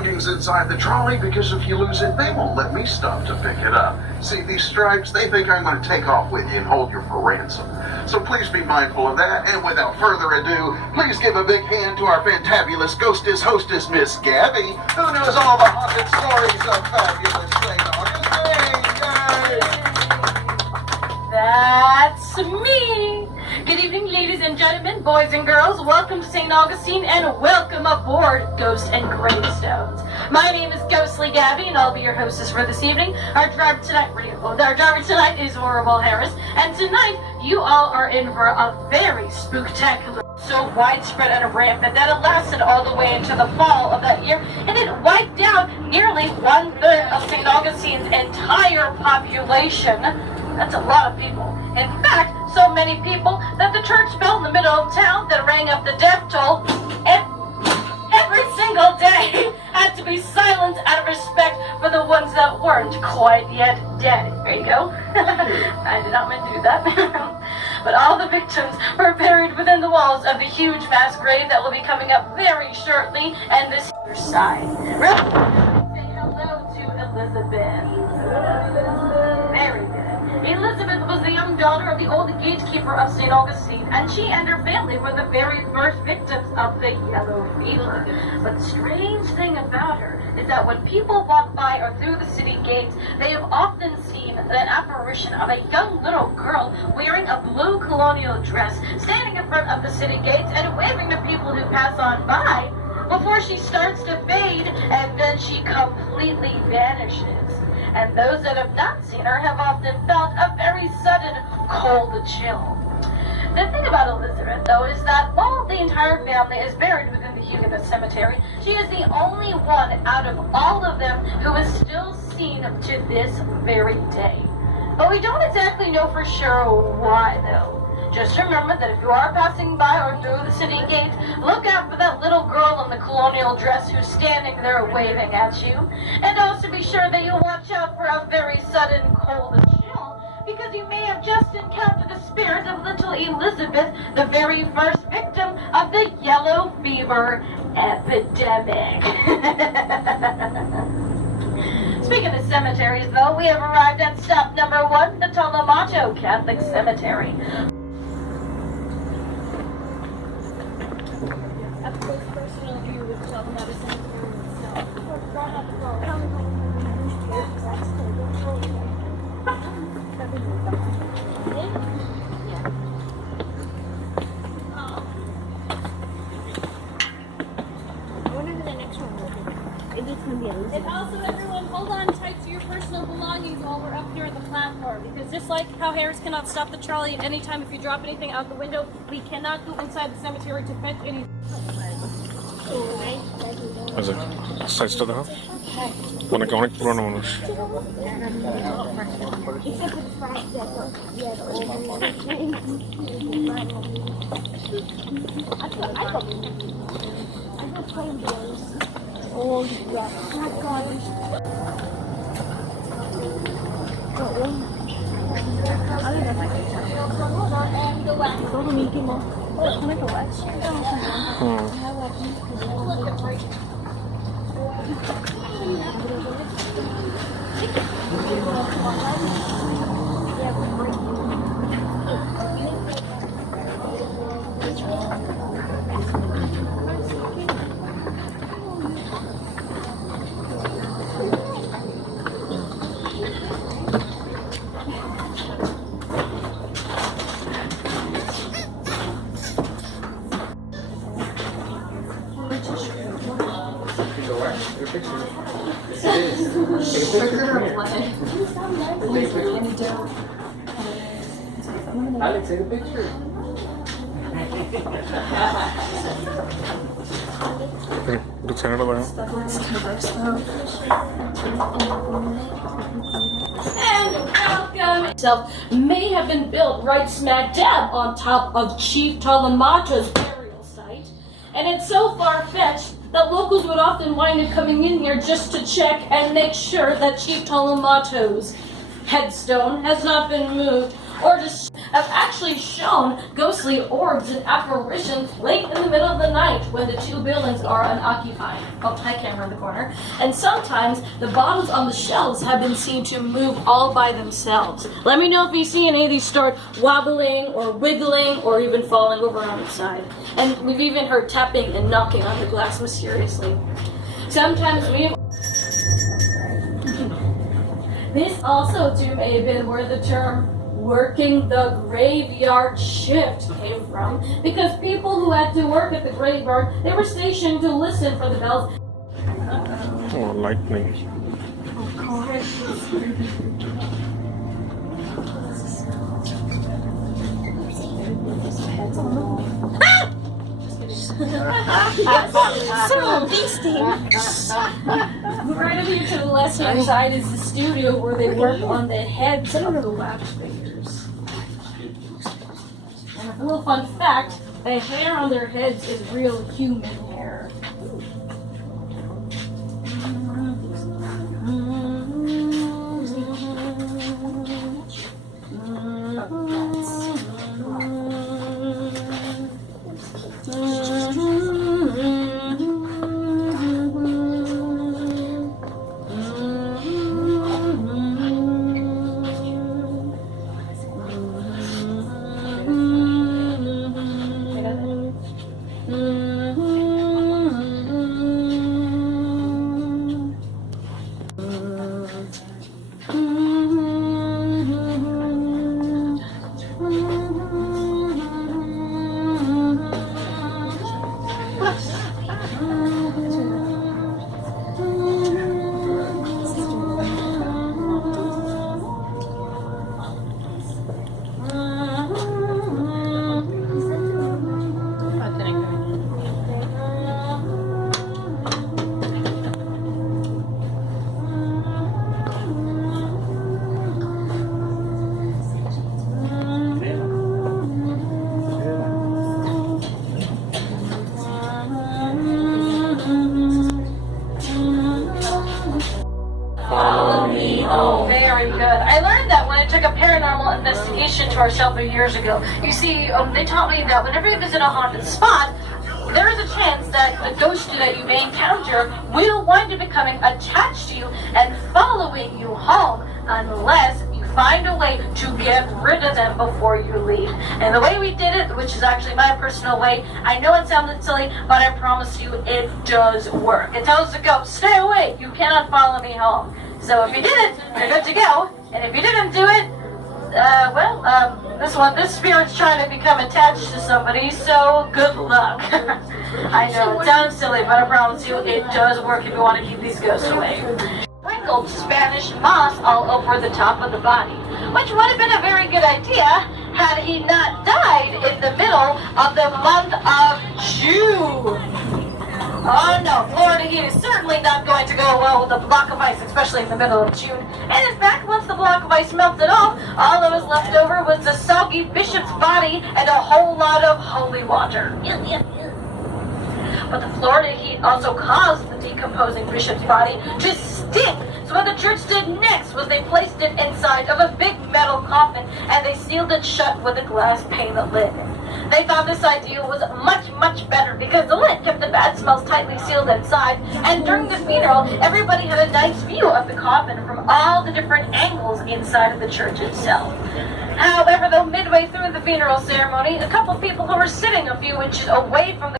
belongings inside the trolley because if you lose it, they won't let me stop to pick it up. See, these stripes, they think I'm going to take off with you and hold you for ransom. So please be mindful of that, and without further ado, please give a big hand to our fantabulous ghostess hostess, Miss Gabby, who knows all the haunted stories of fabulous St. Augustine. That's me! Good evening, ladies and gentlemen, boys and girls. Welcome to St. Augustine and welcome aboard Ghosts and Gravestones. My name is Ghostly Gabby and I'll be your hostess for this evening. Our driver tonight is Horrible Harris, and tonight you all are in for a very spooktacular, so widespread and rampant that it lasted all the way into the fall of that year, and it wiped out nearly 1/3 of St. Augustine's entire population. That's a lot of people. In fact, so many people that the church bell in the middle of town that rang up the death toll every single day had to be silenced out of respect for the ones that weren't quite yet dead. There you go. I did not mean to do that. But all the victims were buried within the walls of the huge mass grave that will be coming up very shortly, and this side. Really? Say hello to Elizabeth. Very good. Elizabeth was the young daughter of the old gatekeeper of St. Augustine, and she and her family were the very first victims of the yellow fever. But the strange thing about her is that when people walk by or through the city gates, they have often seen an apparition of a young little girl wearing a blue colonial dress, standing in front of the city gates and waving to people who pass on by before she starts to fade, and then she completely vanishes. And those that have not seen her have often felt a very sudden cold chill. The thing about Elizabeth, though, is that while the entire family is buried within the Huguenot cemetery, she is the only one out of all of them who is still seen to this very day. But we don't exactly know for sure why, though. Just remember that if you are passing by or through the city gates, look out for that little girl in the colonial dress who's standing there waving at you. And also be sure that you watch out for a very sudden cold chill, because you may have just encountered the spirit of little Elizabeth, the very first victim of the yellow fever epidemic. Speaking of cemeteries, though, we have arrived at stop number 1, the Tolamato Catholic Cemetery. Up close personal view with Tolamato Cemetery itself. And also, everyone, hold on tight to your personal belongings while we're up here at the platform, because just like how Harris cannot stop the trolley at any time if you drop anything out the window, we cannot go inside the cemetery to fetch any. Also, seid ihr da? Man gar nicht pronomen. Oh, yeah. Oh, my God. Alex, take a picture. And welcome itself may have been built right smack dab on top of Chief Tolamato's burial site, and it's so far-fetched that locals would often wind up coming in here just to check and make sure that Chief Tolamato's headstone has not been moved, or just have actually shown ghostly orbs and apparitions late in the middle of the night when the two buildings are unoccupied. Oh, hi, camera in the corner. And sometimes the bottles on the shelves have been seen to move all by themselves. Let me know if you see any of these start wobbling or wiggling or even falling over on its side. And we've even heard tapping and knocking on the glass mysteriously. Sometimes we've... This also too may have been where the term working the graveyard shift came from, because people who had to work at the graveyard, they were stationed to listen for the bells. Oh, lightning. So these things. Right over here to the left-hand side is the studio where they work on the heads of the wax figures. And a little fun fact, the hair on their heads is real human hair. Very good. I learned that when I took a paranormal investigation tour several years ago. You see, they taught me that whenever you visit a haunted spot, there is a chance that the ghost that you may encounter will wind up becoming attached to you and following you home unless you find a way to get rid of them before you leave. And the way we did it, which is actually my personal way, I know it sounded silly, but I promise you it does work. It tells the ghost, stay away, you cannot follow me home. So if you did it, you're good to go. And if you didn't do it, this spirit's trying to become attached to somebody, so good luck. I know, it sounds silly, but I promise you it does work if you want to keep these ghosts away. Sprinkled Spanish moss all over the top of the body, which would have been a very good idea had he not died in the middle of the month of June. Oh no, Florida heat is certainly not going to go well with a block of ice, especially in the middle of June. And in fact, once the block of ice melted off, all that was left over was the soggy bishop's body and a whole lot of holy water. But the Florida heat also caused the decomposing bishop's body to stink. So what the church did next was they placed it inside of a big metal coffin and they sealed it shut with a glass pane lid. They thought this idea was much, much better because the lid kept the bad smells tightly sealed inside, and during the funeral, everybody had a nice view of the coffin from all the different angles inside of the church itself. However, though midway through the funeral ceremony, a couple people who were sitting a few inches away from the